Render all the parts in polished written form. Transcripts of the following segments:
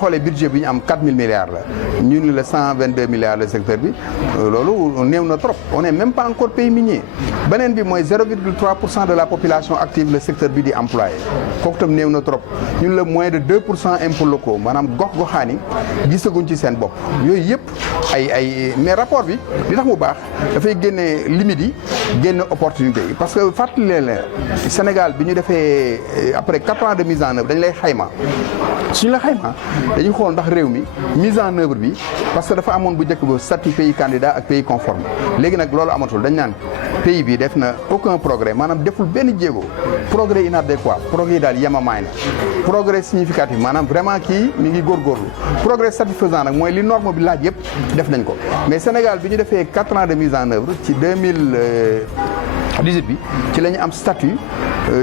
xoolee budget bi ñu am 4000 milliards la ñu ni la 122 milliards le secteur bi loolu néew na trop on est même pas encore pays minier beneen bi mooy 0,3% de la population active le secteur bi di employé kooku tam néew na trop ñun la moins de 2% impôts locaux maanaam gox-goxaan yi gisaguñ ci seen bopp yooyu yëpp ay mais rapport bi li tax mu baax dafay génne limites yi génne opportunité yi parce que fàttali leen Sénégal bi ñu defee après 4 ans de mise en œuvre dañ lay xayma suñu la xayma dañuy xool ndax réew mi mise en œuvre bi parce que dafa amoon bu njëkk ba statut pays candidat ak pays conforme léegi nag loolu amatul dañ naan pays bi def na aucun progrès maanaam deful benn jéego progrès inadéquat progrès yi daal yemamaay na progrès significatif maanaam vraiment kii mi ngi góorgóorlu progrès satisfaisant nag mooy li norme bi laaj yëpp def nañ ko mais Sénégal bi ñu defee 4 ans de mise en œuvre ci 2018 bi ci la ñu am statut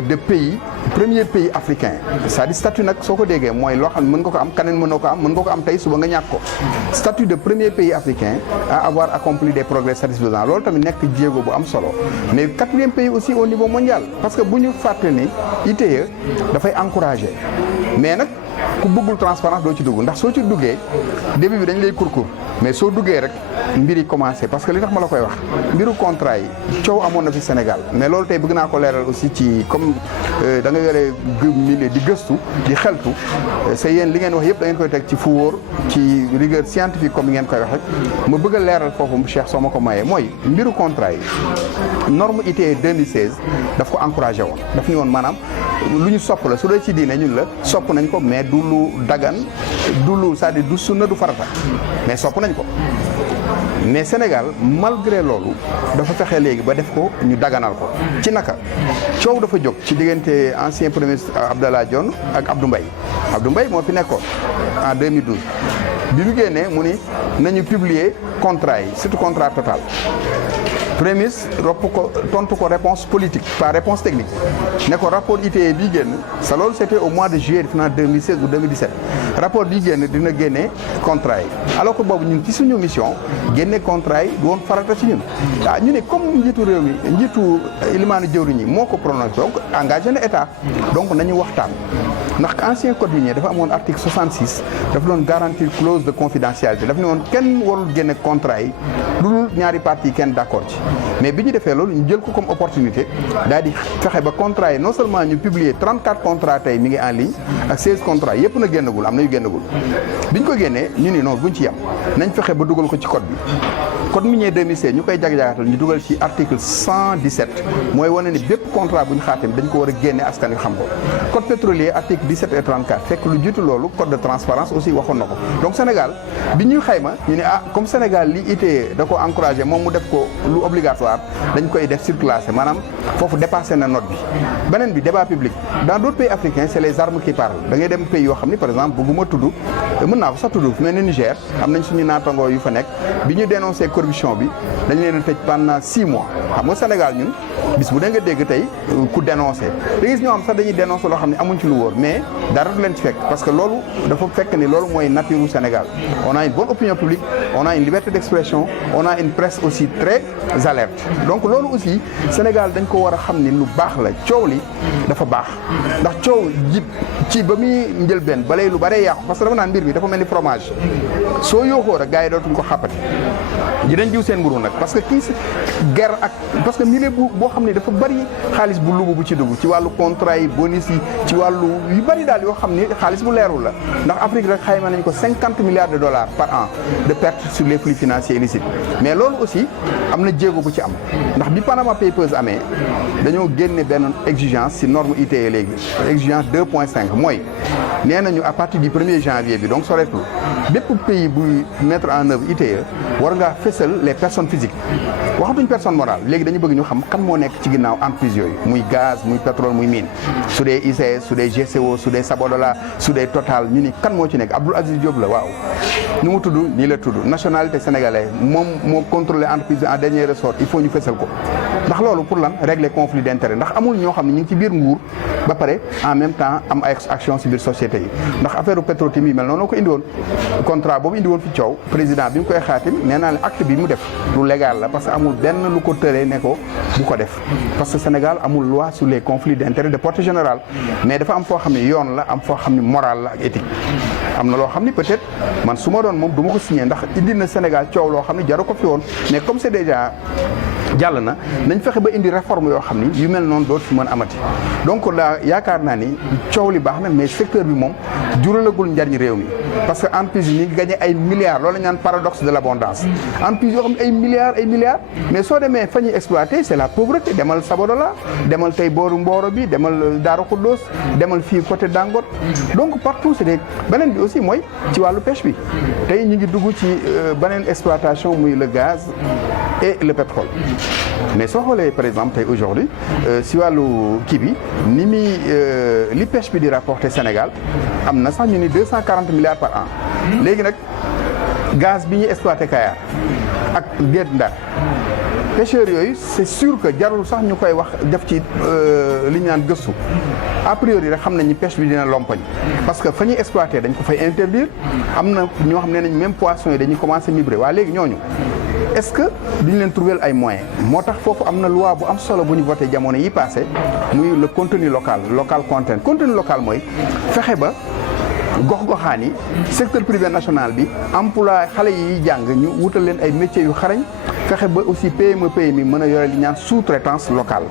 de pays premier pays africain c'est-à-dire statut nag soo ko déggee mooy loo xam ne mën nga ko am keneen mën na ko am mën nga ko am tey suba nga ñàkk ko statut de premier pays africain à avoir accompli des progrès satisfaisants loolu tamit nekk jéego bu am solo mais 4e pays aussi au niveau mondial parce que bu ñu fàtte ni ITIE dafay encourager mais nag ku bëggul transparence doo ci dugg ndax soo ci duggee début bi dañ lay kurkur mais soo duggee rek mbir yi commencé parce que li tax ma la koy wax mbiru contrat yi coow amoon na fi Sénégal mais loolu tey bëgg naa ko leeral aussi ci comme da nga yore milieu di gëstu di xeltu c'est yéen li ngeen wax yëpp da ngeen koy teg ci fu wóor ci rigueur scientifique comme ngeen koy waxee ma bëgg a leeral foofu Cheikh soo ma ko mayee mooy mbiru contrat yi norme ITIE 2016 daf ko encouragé woon daf ñu woon maanaam lu ñu sopp la su dee ci diine ñun la sopp nañ ko mais du lu dagan du lu c'est-à-dire du sunna du farata mais sopp nañ ko mais Sénégal malgré loolu dafa fexe léegi ba def ko ñu daganal ko ci naka coow dafa jóg ci diggante ancien premier ministre Abdallah Dionne ak Abdou Mbaye moo fi nekkoon en 2012 bi mu génnee mu ni nañu publier contrat yi surtout contrat Total premier ministre tontu ko réponse politique pas réponse technique ne ko rapport ITIE bii génn sa loolu c'était au mois de juillet defe 2016 ou 2017 rapport bii génn dina génne contrat yi alors que boobu ñun ci suñu mission génne contrat yi du woon farata ci ñun ñu ne comme njiitu réew mi njiitu ilimaanu jëwriñ ñi moo ko prononcé donc engagé na état donc nañu waxtaan ndax ancien code minier dafa amoon article 66 dafa doon garantir clause de confidentialité daf ne woon kenn warul génne contrat yi lu dul ñaari parties kenn d'accord ci mais bi ñu defee loolu ñu jël ko comme opportunité daal di fexe ba contrat yi non seulement ñu publier 34 contrats tey mi ngi en ligne ak 16 contrats yëpp na génnagul am na yu génnagul bi ñu ko génnee ñu ni noonu buñ ci yem nañ fexe ba dugal ko ci code bi code minier 2016 ñu koy jag-jagatal ñu dugal ci article 117 mooy wane ni bépp contrat bu ñu xaatim dañ ko war a génne askan wi xam ko code pétrolier article 17 et 34 fekk lu jiitu loolu code de transparence aussi waxoon na ko donc Sénégal bi ñuy xayma ñu ne comme Sénégal li ITIE da ko encouragé moom mu def ko lu obligatoire dañ koy def surclassé maanaam foofu dépassé na note bi beneen bi débat public dans d'autres pays africains c'est les armes qui parlent da ngay dem pays yoo xam ni par exemple bëgguma tudd mën naa ko sax tudd fu mel ne Niger am nañ suñu naatangoo yu fa nekk bi ñu dénoncé corruption bi dañ leen a tëj pendant 6 mois xam nga Sénégal ñun bis bu da nga dégg tey ku dénoncé da gis ñoo xam sax dañuy dénoncé loo xam ne amuñ ci lu wóor mais dara du leen ci fekk parce que loolu dafa fekk ni loolu mooy nature u Sénégal on a une bonne opinion publique on a une liberté d'expression on a une presse aussi très alerte donc loolu aussi Sénégal dañ ko war a xam ni lu baax la coow li dafa baax ndax coow jib ci ba muy njëlbeen balay lu baree yàqu parce que dafa naan mbir bi dafa mel ni fromage soo yooxoo rek gars yi dootuñ ko xàppati ji dañ jiw seen mburu nag parce que kii guerre ak parce que milieu boo xam ne dafa bari xaalis bu lubu bu ci dugg ci wàllu contrat yi bonus yi ci wàllu yu bari daal yoo xam ni xaalis bu leerul la ndax Afrique rek xayma nañ ko 50 milliards de dollars par an de pertes sur les flux financiers illicites mais loolu aussi am na jéego bu ci am ndax bi Panama Papers amee dañoo génne benn exigence ci norme ITIE léegi exigence 2.5 mooy nee nañu à partir du 1er janvier bi donc soreetul bépp pays buy mettre en œuvre ITIE war ngaa fësal les personnes physiques waxatuñ personne morale léegi dañu bëgg ñu xam kan moo nekk ci ginnaaw entreprise yooyu muy gaz muy pétrole muy mine su dee ICS su dee GCO su dee Sabodala su dee Total ñu ni kan moo ci nekk Abdoul Aziz Diop la waaw nu mu tudd nii la tudd nationalité sénégalaise moom moo contrôler entreprise en dernier ressort il faut ñu fësal ko ndax loolu pour lan régler conflit d'intérêt ndax amul ñoo xam ne ñu ngi ci biir nguur ba pare en même temps am ay action ci biir société yi ndax affaire Petro-Tim yi mel noonu ko indi woon contrat boobu indi woon fi coow président bi mu koy xaatim nee naa ne acte bi mu def lu légal la parce que amul benn lu ko tëree ne ko bu ko def parce que Sénégal amul loi sur les conflits d'intérêt de portée générale mais dafa am foo xam ne yoon la am foo xam ne moral la ak éthique am na loo xam ni peut-être man su ma doon moom du ma ko signé ndax indi na Sénégal coow loo xam ni jaru ko fi woon mais comme c'est déjà jàll na nañ fexe ba indi réforme yoo xam ni yu mel noonu dootu fi mën amati donc la yaakaar naa ni coow li baax na mais secteur bi moom juralagul njariñ réew mi parce que entreprise yi ñu ngi gagné ay milliards loolu la ñu naan paradoxe de l'abondance entreprise yoo xam ne ay milliards mais soo demee fa ñuy exploité c'est la pauvreté demal Sabodola demal tey booru Mboro bi demal Darou Khoudoss demal fii côté Dangote donc partout c'est des beneen bi aussi mooy ci wàllu pêche bi tey ñu ngi dugg ci beneen exploitation muy le gaz et le pétrole mais soo xoolee par exemple tey aujourd'hui si wàllu kii bi ni muy li pêche bi di rapporter Sénégal am na sax ñu ni 240 milliards par an léegi nag gaz bi ñuy exploité Kayar ak Guet Ndar pêcheurs yooyu c'est sûr que jarul sax ñu koy wax def ci li ñu naan gëstu a priori rek xam nañ ni pêche bi dina lompoñ parce que fa ñuy exploité dañ ko fay interdire am na ñoo xam ne nañ même poissons yi dañuy commencer migrer waa léegi ñooñu est-ce que duñu leen trouver ay moyens moo tax foofu am na loi bu am solo bu ñu voté jamono yi passé muy le contenu local content contenu local mooy fexe ba gox-goxaan yi secteur privé national bi emploi xale yi jàng ñu wutal leen ay métiers yu xarañ fexe ba aussi PME mën a yore li ñaan sous-traitance locale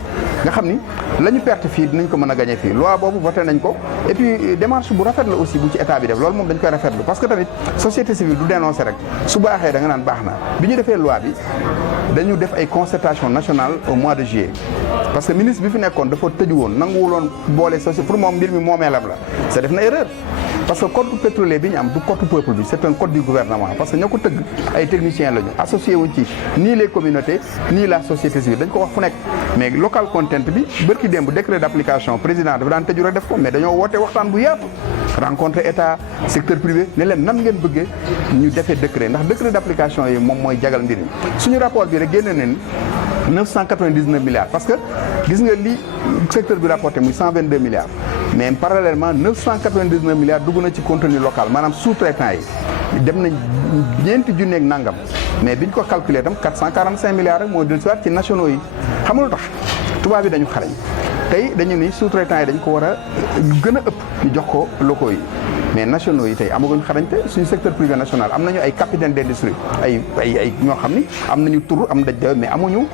nga xam ni la ñu perte fii dinañ ko mën a gagné fii loi boobu voté nañ ko et puis démarche bu rafet la aussi bu ci état bi def loolu moom dañ koy rafetlu parce que tamit société civile du dénoncer rek su baaxee da nga naan baax na bi ñu defee loi bi dañu def ay concertation nationale au mois de juillet parce que ministre bi fi nekkoon dafa tëju woon nanguwuloon boole société pour moom mbir mi moomeelam la c'est def na erreur parce que code pétrolier bi ñu am du code peuple bi c'est un code du gouvernement parce que ñoo ko tëgg ay techniciens lañu associé wuñ ci nii les communautés nii la société civile dañ ko wax fu nekk mais local content bi bërki démb décret d'application président dafa daan tëju rek def ko mais dañoo woote waxtaan bu yaatu rencontrer état secteur privé ne leen nan ngeen bëggee ñu defee décret ndax décret d'application yi moom mooy jagal mbir mi suñu rapport bi rek génne nañ 999 milliards parce que gis nga li secteur bi rapporté muy 122 milliards mais parallèlement 999 milliards dugg na ci contenu local maanaam sous-traitant yi dem nañ ñeenti junneeg nangam mais biñ ko calculer tam 445 milliards rek moo dellusiwaat ci nationaux yi xam nga lu tax tubaab yi dañu xarañ tey dañu ni sous-traitant yi dañ ko war a gën a ëpp ñu jox ko locaux yi mais nationaux yi tey amaguñ xarañte suñu secteur privé national am nañu ay capitaine d'industrie ay ñoo xam ni am nañu tur am daj mais amuñu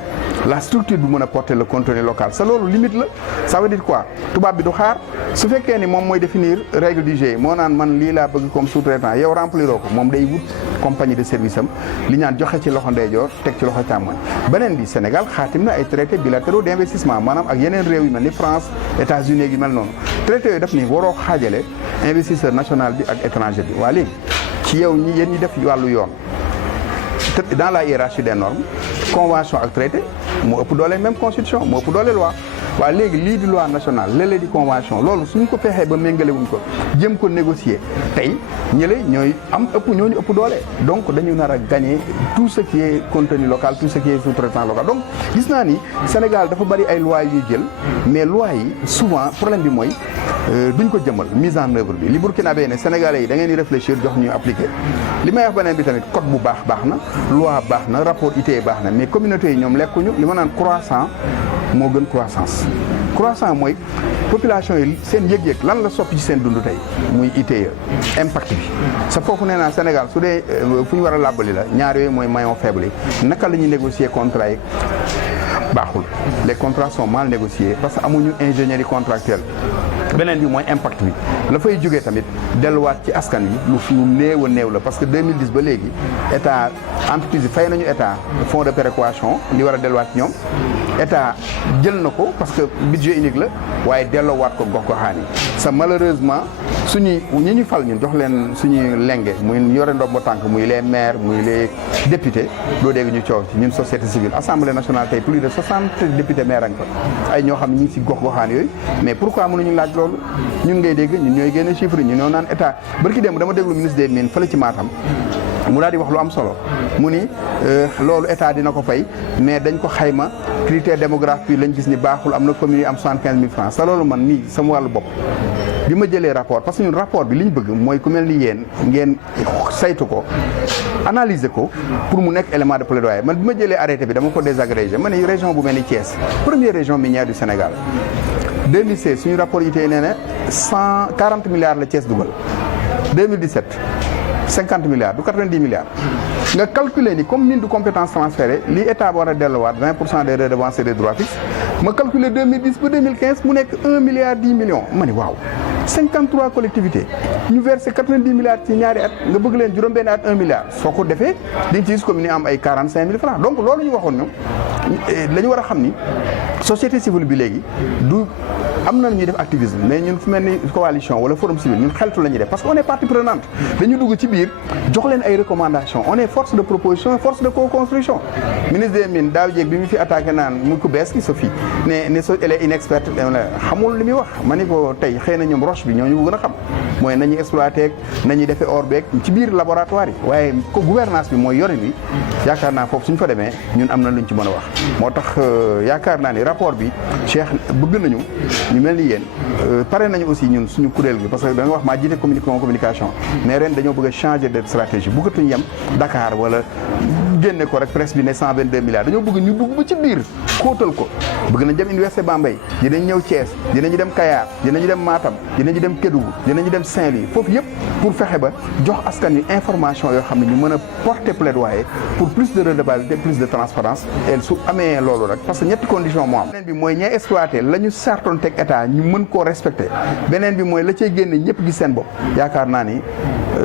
la structure bu mën a porter le contenu local sa loolu limite la ça veut dire quoi tubaab bi du xaar su fekkee ni moom mooy définir règle du jeu moo naan man lii laa bëgg comme sous-traitant yow rempliroo ko moom day wut compagnie de service am li ñaan joxe ci loxo ndeyjoor teg ci loxo càmmoñ beneen bi Sénégal xaatim na ay traités bilatéraux d'investissement maanaam ak yeneen réew yu mel ni France États-Unis yu mel noonu traité yooyu daf ni waroo xaajale investisseur national bi ak étranger bi waa léegi ci yow ñi yéen ñi def wàllu yoon dans la hiérarchie des normes convention ak traité moo ëpp doole même constitution moo ëpp doole loi waaye léegi lii di loi nationale léeg-léeg di convention loolu suñu ko fexee ba méngale wuñ ko jëm ko négocier tey ñële ñooy am ñooñu ëpp doole donc dañu nar a gagner tout ce qui est contenu local tout ce qui est sous-traitant local donc gis naa ni Sénégal dafa bari ay lois yuy jël mais lois yi souvent problème bi mooy duñ ko jëmal mise en œuvre bi li Burkinabé ne Sénégalais yi da ngeen di réfléchir jox ñu appliquer li may wax beneen bi tamit code bu baax na loi baax na rapport ITIE baax na mais communauté yi ñoom lekkuñu li ma naan croissant moo gën croissant mooy population yi seen yëg-yëg lan la soppi ci seen dund tey muy ITIE impact bi sa foofu nee naa Sénégal su dee fu ñu war a làbbali la ñaar yooyu mooy maillon faible yi naka la ñuy négocier contrat yi baaxul les contrats sont mal négociés parce que amuñu ingénierie contractuelle beneen bi mooy impact bi la fay jógee tamit delluwaat ci askan wi lu néew a néew la parce que 2010 ba léegi état entreprise yi fay nañu état fonds de péréquation li war a delluwaat ci ñoom état jël na ko parce que budget unique la waaye delloowaat ko gox-goxaan yi ça malheureusement ñi ñu fal ñun jox leen suñuy lenge muy yore ndombo tànk muy les maires muy les députés doo dégg ñu coow ci ñun société civile assemblée nationale tey plus de 60 députés maires ko ay ñoo xam ne ñu ngi si gox-goxaan yooyu mais pourquoi mënuñu laaj loolu ñun ngay dégg ñun ñooy génne chiffres yi ñu ñoo naan état barki démb dama déglu ministre des mines fële ci Matam mu daal di wax lu am solo mu ni loolu état dina ko fay mais dañ ko xayma critère démographique lañ gis ni baaxul am na commune yi am 75 000 francs sa loolu man nii sama wàllu bopp bi ma jëlee rapport parce que ñun rapport bi li ñu bëgg mooy ku mel ni yéen ngeen saytu ko analyser ko pour mu nekk élément de plaidoyer man bi ma jëlee arrêté bi dama ko désagrégé ma ne région bu mel ni Thiès première région minière du Sénégal 2016 suñu rapport yi tey nee na 140 milliards la Thiès dugal 2017 50 milliards du 90 milliards nga calculer ni comme mine de compétence transférée li état war a delluwaat 20% des redevances et des droits fixes ma calculer 2010 ba 2015 mu nekk 1 milliard 10 millions ma ni waaw 53 collectivités ñu versé 90 milliards ci ñaari at nga bëgg leen juróom-benn at 1 milliard soo ko defee dañ ci gis commune yi am ay 45 000 francs donc loolu ñu waxoon ñoom la ñu war a xam ni société civile bi léegi du am na ñuy def activisme mais ñun fu mel ni coalition wala forum civil ñun xeltu la ñuy def parce que on est partie prenante dañu dugg ci biir jox leen ay recommandations on est force de proposition force de co-construction ministre des mines daaw jéeg bi mu fi attaqué naan mu ko bees ki Sophie ne elle est inexperte xamul li muy wax ma ni ko tey xëy na ñoom roche bi ñoo ñu gën a xam mooy nañuy exploité nañuy defee or beeg ci biir laboratoire yi waaye ko gouvernance bi mooy yorin wi yaakaar naa foofu suñ fa demee ñun am na luñ ci mën a wax moo tax yaakaar naa ni rapport bi Cheikh bëgg nañu ñu mel ni yéen pare nañu aussi ñun suñu kuréel gi parce que da nga wax maa jiite communication mais ren dañoo bëgg a changer de stratégie bëggatuñu yem Dakar wala génne ko rek presse bi ne 122 milliards dañoo bëgg ñu dugg ba ci biir xóotal ko bëgg nañ dem Université Bambey dinañ ñëw Thiès dinañu dem Kayar dinañu dem Matam dinañu dem Kédougou dinañu dem Saint-Louis foofu yëpp pour fexe ba jox askan wi information yoo xam ne ñu mën a porter plaidoyer pour plus de redevabilité plus de transparence et su amee loolu rek parce que ñetti condition moo am beneen bi mooy ñay exploité la ñu sartoon teg état ñu mën koo respecté beneen bi mooy la cay génne ñëpp gis seen bopp yaakaar naa ni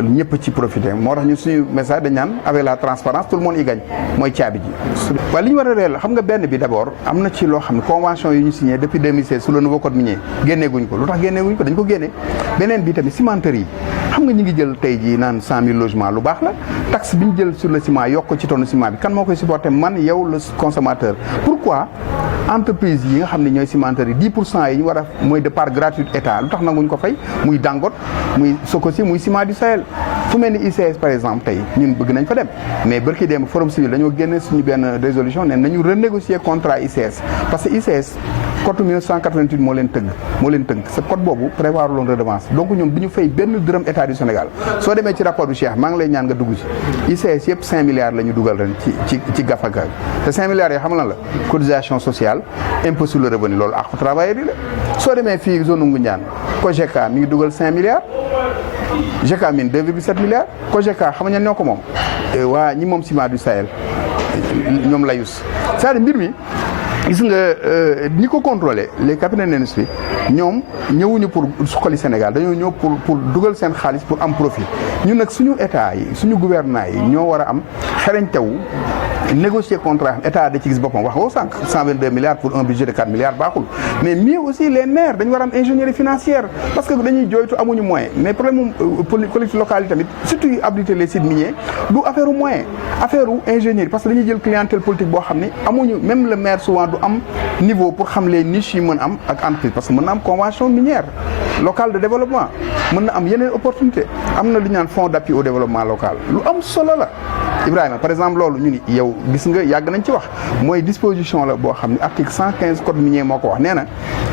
ñëpp ci profité moo tax ñu suñu message dañ naan avec la transparence tout le monde y gagne mooy caabi ji waaye li ñu war a réel xam nga benn bi d'abord am na ci loo xam ne convention yi ñu signé depuis 2016 sur le nouveau code minier génneeguñ ko lu tax génneeguñ ko dañ ko génne beneen bi tamit cimenterie yi xam nga ñu ngi jël tey jii naan 100 000 logements lu baax la taxe bi ñu jël sur le ciment yokk ci tonne ciment bi kan moo koy supporter man yow le consommateur pourquoi entreprise yi nga xam ne ñooy cimenterie yi 10% yi ñu war a mooy de part gratuite état lu tax nanguñ ko fay muy Dangote muy Sococim muy Ciment du Sahel fu mel ni ICS par exemple tey ñun bëgg nañ fa dem mais barki dem forum civil dañoo génne suñu benn résolution ne nañu renégocier contrat ICS parce que ICS code 1988 moo leen tënk sa code boobu prévoir loon redevance donc ñoom du ñu fay benn dërëm état du Sénégal soo demee ci rapport bi Cheikh maa ngi lay ñaan nga dugg ci ICS yëpp 5 milliards la ñu dugal ren ci gafaka te 5 milliards yoo xam lan la cotisation sociale impôt sur le revenu loolu ak travailleur yi la soo demee fii zone Ngoundiane COGECA mi ngi dugal 5 milliards GECA mine 2,7 milliards COGECA xam nga ñoo ko moom waa ñi moom Ciment du Sahel ñoom layus c'est-à-dire mbir mi gis nga ñi ko contrôlé les capitaines d'industrie ñoom ñëwuñu pour suqali Sénégal dañoo ñëw pour dugal seen xaalis pour am profit ñun nag suñu état yi suñu gouvernement yi ñoo war a am xereñtewu négocier contrat état da ci gis boppam wax nga ko sànq 122 milliards pour un budget de 4 milliards baaxul mais mieux aussi les maires dañu war a am ingénierie financière parce que dañuy jooytu amuñu moyen mais problème collectivité locale yi tamit surtout habiliter les sites miniers du affaire u moyen affaire u ingénierie parce que dañuy jël clientèle politique boo xam ne amuñu même le maire souvent du am niveau pour xam les niches yi mën am ak entreprise parce que mën na am convention minière locale de développement mën na am yeneen opportunité am na lu ñu naan fonds d'appui au développement local lu am solo la Ibrahima par exemple loolu ñu ni yow gis nga yàgg nañ ci wax mooy disposition la boo xam ne article 115 code minier moo ko wax nee na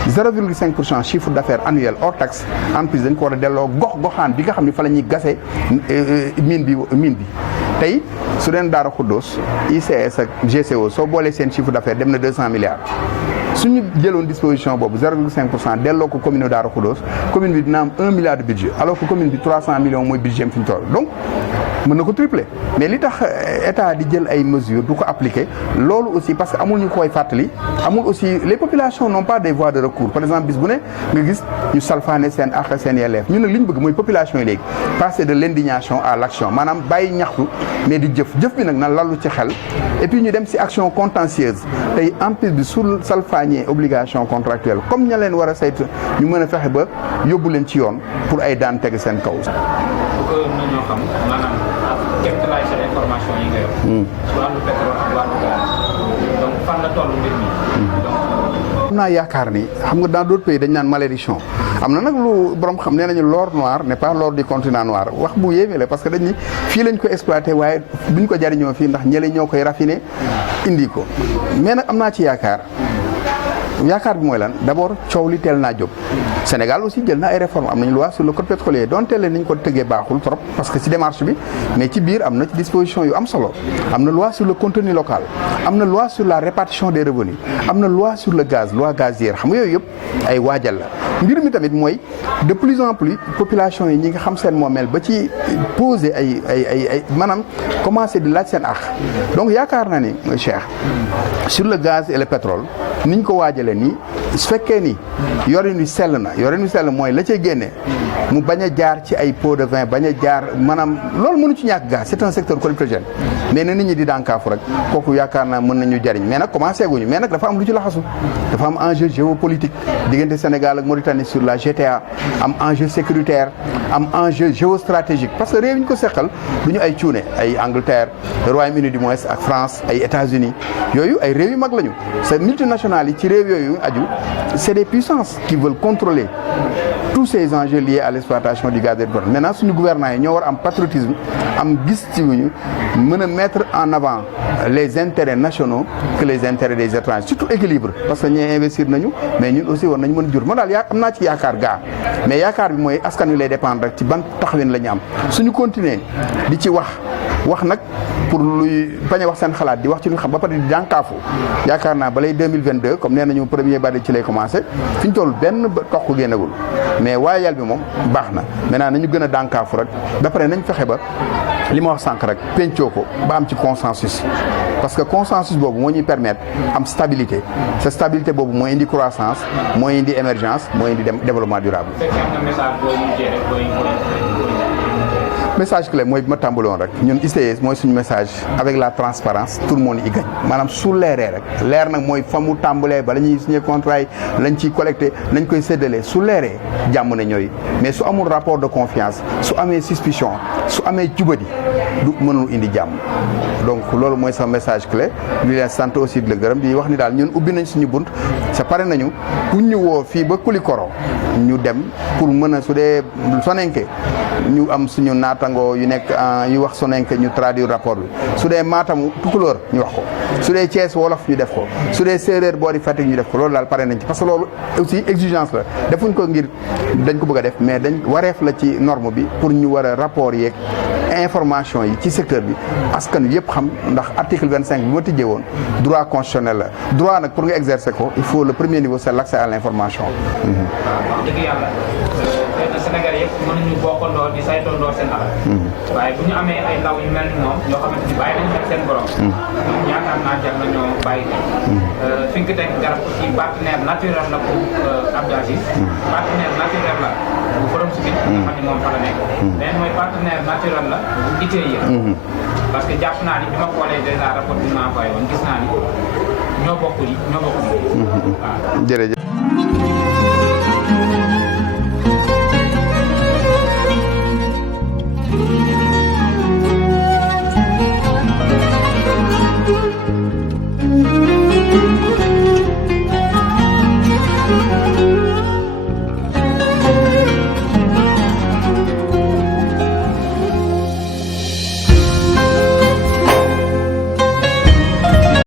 0,5% chiffre d'affaires annuel hors taxe entreprise dañ ko war a delloo goxaan bi nga xam ne fa la ñuy gasee mine bi tey su deen Daara Khoudoss ICS ak GCO soo boolee seen chiffre d'affaires dem na 200 milliards suñu jëloon disposition boobu 0,5% delloo ko commune Daara Khoudoss commune bi dina am 1 milliard de budget alors que commune bi 300 millions mooy budget am fi ñu toll donc mën na ko tripler mais li tax état di jël ay mesures du ko appliquer loolu aussi parce que amul ñu koy fàttali amul aussi les populations n'ont pas des voies de recours par exemple bis bu ne nga gis ñu salfaane seen ak seen yelleef ñun nag li ñu bëgg mooy population yi léegi passer de l'indignation à l'action maanaam bàyyi ñaxtu mais di jëf bi nag na lalu ci xel et puis ñu dem ci action contentieuse tey entreprise bi su salfaañee obligation contractuelle comme ña leen war a saytu ñu mën a fexe ba yóbbu leen ci yoon pour ay daan teg seen kaw. information yi nga yor. ci wàllu pétrole ak wàllu gaz donc fan la toll mbir mi. am naa yaakaar ni xam nga dans d'autres pays dañ naan malédiction am na nag lu borom xam nee nañu l'or noir n'est pas l'or du continent noir wax bu yéeme la parce que dañ ni fii lañ ko exploité waaye duñ ko jariñoo fii ndax ñële ñoo koy raffiné indi ko mais nag am naa ci yaakaar yaakaar bi mooy lan d'abord coow li teel naa jóg. Sénégal aussi jël na ay réformes am nañu loi sur le code pétrolier donte leen ni ñu ko tëggee baaxul trop parce que ci démarche bi mais ci biir am na ci disposition yu am solo am na loi sur le contenu local am na loi sur la répartition des revenus am na loi sur le gaz loi gazière xam nga yooyu yëpp ay waajal la. mbir mi tamit mooy de plus en plus population yi ñi nga xam seen moomeel ba ci poser ay maanaam commencer di laaj seen àq donc yaakaar naa ni Cheikh sur le gaz et le pétrole niñ ko waajalee nii su fekkee ni yorin wi sell na yorin wi sell mooy la cay génne mu bañ a jaar ci ay pots de vin bañ a jaar maanaam loolu mënu ci ñàkk gaz c'est un secteur cryptogène mais na nit ñi di dànkaafu rek kooku yaakaar naa mën nañu jariñ mais nag commencé guñu mais nag dafa am lu ci laxasu dafa am enjeu géopolitique diggante Sénégal ak Mauritanie sur la GTA am enjeu sécuritaire am enjeu géostratégique parce que réew yi ñu ko seqal du ñu ay cuune ay Angleterre Royaume-Uni du moins ak France ay États-Unis yooyu ay réew yu mag lañu c'est multinationales yi ci réew yooyu aju c'est des puissances qui veulent contrôler tous ces enjeux liés à l'exploitation du gaz et du pétrole maintenant suñu gouvernement yi ñoo war am patriotisme am gis ci wuñu mën a mettre en avant les intérêts nationaux que les intérêts des étrangers surtout équilibre parce que ñee investir nañu mais ñun aussi war nañu mën a jur man daal am naa ci yaakaar gaa mais yaakaar bi mooy askan wi lay dépendre rek ci ban taxawin la ñu am suñu continuer di ci wax nag pour luy bañ a wax seen xalaat di wax ci lu xam ba pare di jànkaafu yaakaar naa balay 2022 comme nee nañu premier bari ci lay commencé fi ñu toll benn tox ko génnagul mais waayal bi moom baax na maintenant nañu gën a dànkaafu rek d'après nañ fexe ba li ma wax sànq rek pencoo ko ba am ci consensus parce que consensus boobu moo ñuy permettre am stabilité sa stabilité boobu mooy indi croissance mooy indi émergence mooy indi développement durable. message clé mooy bi ma tàmbaloon rek ñun ICS mooy suñu message avec la transparence tout le monde y gagne maanaam su leeree rek leer nag mooy fa mu tàmbalee bala ñuy signer contrat yi lañ ciy collecté nañ koy séddalee su leeree jàmm na ñooy mais su amul rapport de confiance su amee suspicion su amee jubadi du mënul indi jàmm donc loolu mooy sa message clé di leen sant aussi di la gërëm di wax ni daal ñun ubbi nañ suñu bunt sa pare nañu pour ñu woo fii ba Koulikoro ñu dem pour mën a su dee Soninké ñu am suñu naatangoo yu nekk yu wax Soninké ñu traduire rapport bi su dee Matam Tukulóor ñu wax ko su dee Thiès wolof ñu def ko su dee séeréer boori Fatick ñu def ko loolu daal pare nañ ci parce que loolu aussi exigence la defuñ ko ngir dañ ko bëgg a def mais dañ wareef la ci norme bi pour ñu war a rapport yeeg information yi ci secteur bi askan wi yëpp xam ndax article 25 bi ma tijjee woon droit constitutionnel la droit nag pour nga exercer ko il faut le premier niveau c'est l'accès à l'information. dëgg yàlla xëy na Sénégal yëpp mënuñu bokkandoo di saytandoo seen alal. waaye bu ñu amee ay ndaw yu mel ni moom ñoo xamante ni bàyyi nañu xel seen borom. yaakaar naa jar nañoo bàyyi xel. fi nga teg garab aussi partenaire naturel la pour Abdou Aziz. partenaire naturel la bu Forum Civil. nga xam ne moom fa la nekk. mais mooy partenaire naturel la bu ITIE. parce que jàpp naa ni bi ma xoolee déjà rapport bi ma envoyé woon gis naa ni ñoo bokk yi. jërëjëf.